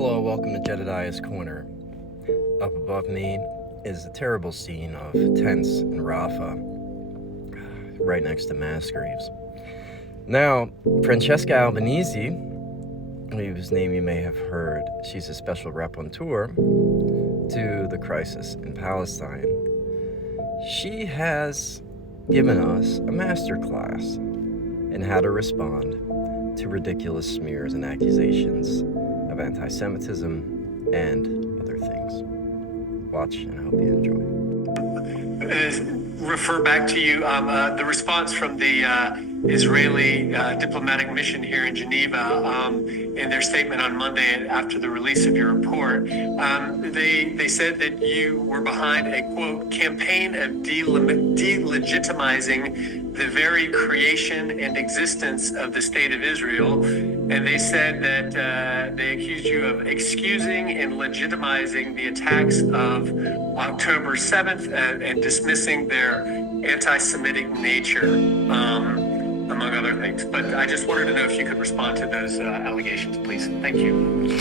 Hello, welcome to Jedediah's Corner. Up above me is the terrible scene of tents in Rafah, right next to mass graves. Now, Francesca Albanese, whose name you may have heard, she's a special rapporteur to the crisis in Palestine. She has given us a masterclass in how to respond to ridiculous smears and accusations of anti-Semitism and other things. Watch, and I hope you enjoy. Refer back to you the response from the Israeli diplomatic mission here in Geneva in their statement on Monday after the release of your report. They said that you were behind a, quote, campaign of delegitimizing the very creation and existence of the state of Israel. And they said that they accused you of excusing and legitimizing the attacks of October 7th and dismissing their anti-Semitic nature, among other things. But I just wanted to know if you could respond to those allegations, please. Thank you.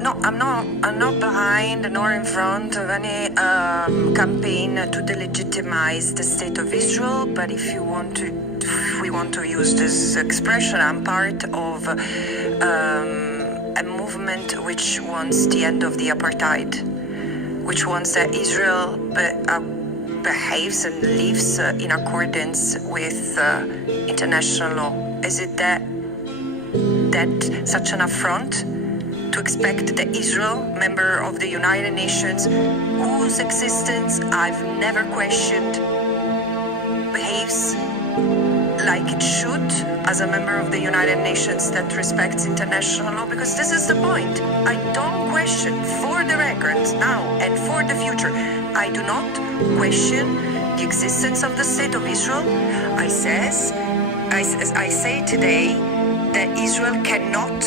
No, I'm not behind nor in front of any campaign to delegitimize the state of Israel. But if we want to use this expression, I'm part of a movement which wants the end of the apartheid, which wants that Israel behaves and lives in accordance with international law. Is it that such an affront to expect that Israel, member of the United Nations, whose existence I've never questioned, behaves like it should as a member of the United Nations that respects international law? Because this is the point. I don't question, for the record now and for the future, I do not question the existence of the state of Israel. I say today that Israel cannot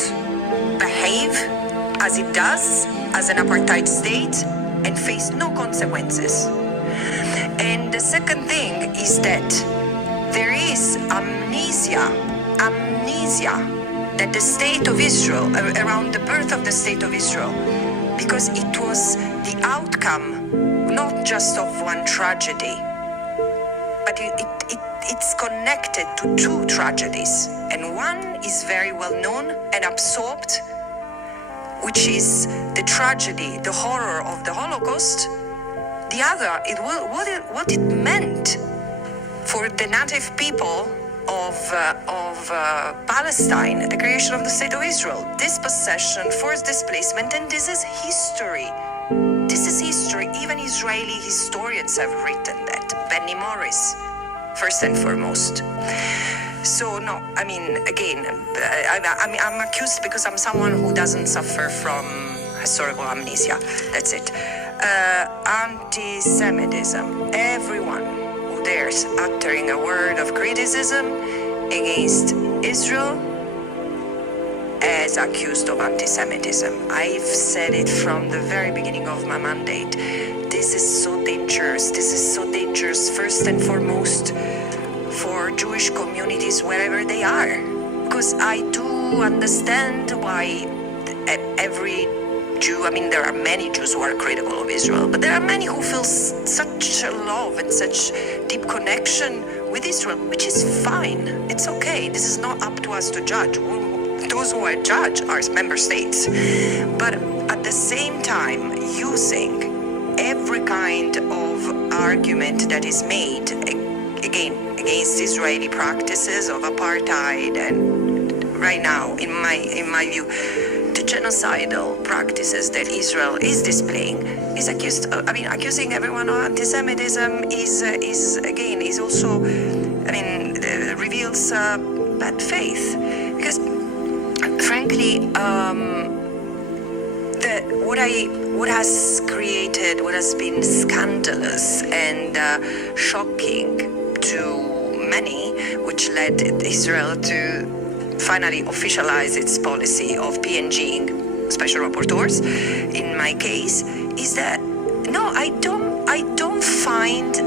behave as it does as an apartheid state and face no consequences. And the second thing is that there is amnesia that the state of Israel, around the birth of the state of Israel, because it was the outcome not just of one tragedy, but it's connected to two tragedies, and one is very well known and absorbed, which is the tragedy, the horror of the Holocaust. The other, what it meant for the native people of Palestine, the creation of the state of Israel, dispossession, forced displacement, and this is history. This is history. Even Israeli historians have written that. Benny Morris, first and foremost. So no, I mean, again, I'm accused because I'm someone who doesn't suffer from historical amnesia. That's it. Anti-Semitism. Everyone who dares uttering a word of criticism against Israel is accused of anti-Semitism. I've said it from the very beginning of my mandate. This is so dangerous. This is so dangerous, first and foremost, for Jewish communities wherever they are. Because I do understand why every Jew, I mean, there are many Jews who are critical of Israel, but there are many who feel such love and such deep connection with Israel, which is fine. It's okay. This is not up to us to judge. Those who are judged are member states. But at the same time, using every kind of argument that is made, again, against Israeli practices of apartheid, and right now, in my view, the genocidal practices that Israel is displaying is accusing everyone of anti-Semitism is also, reveals bad faith. Because, frankly, what has been scandalous and shocking to many, which led Israel to finally officialize its policy of PNGing special rapporteurs, in my case, is that no, I don't find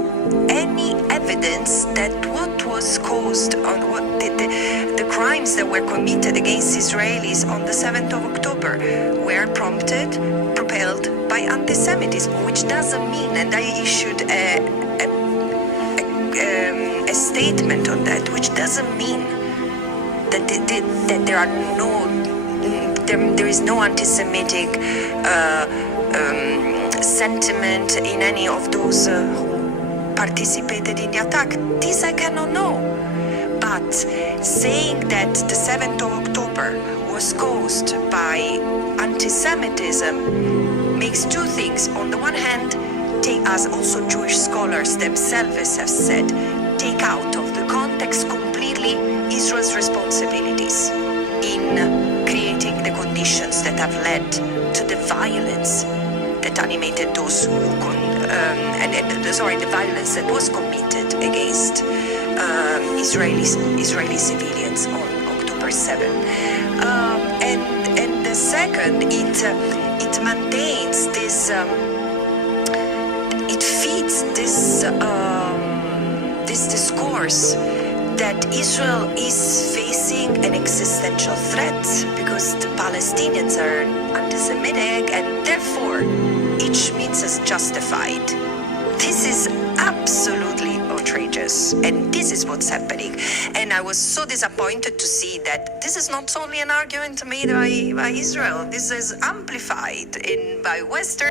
any evidence that what was caused on what the crimes that were committed against Israelis on the 7th of October were propelled by anti-Semitism, which doesn't mean, and I issued a statement on that, which doesn't mean that there is no anti-Semitic sentiment in any of those who participated in the attack. This I cannot know. But saying that the 7th of October was caused by anti-Semitism makes two things. On the one hand, as also Jewish scholars themselves have said, take out of the context completely Israel's responsibilities in creating the conditions that have led to the violence that animated those who the violence that was committed against Israeli civilians on October 7. And the second, it maintains this, it feeds this discourse that Israel is facing an existential threat because the Palestinians are anti-Semitic and therefore each means is justified. This is absolutely outrageous, and this is what's happening. And I was so disappointed to see that this is not only an argument made by Israel, this is amplified by Western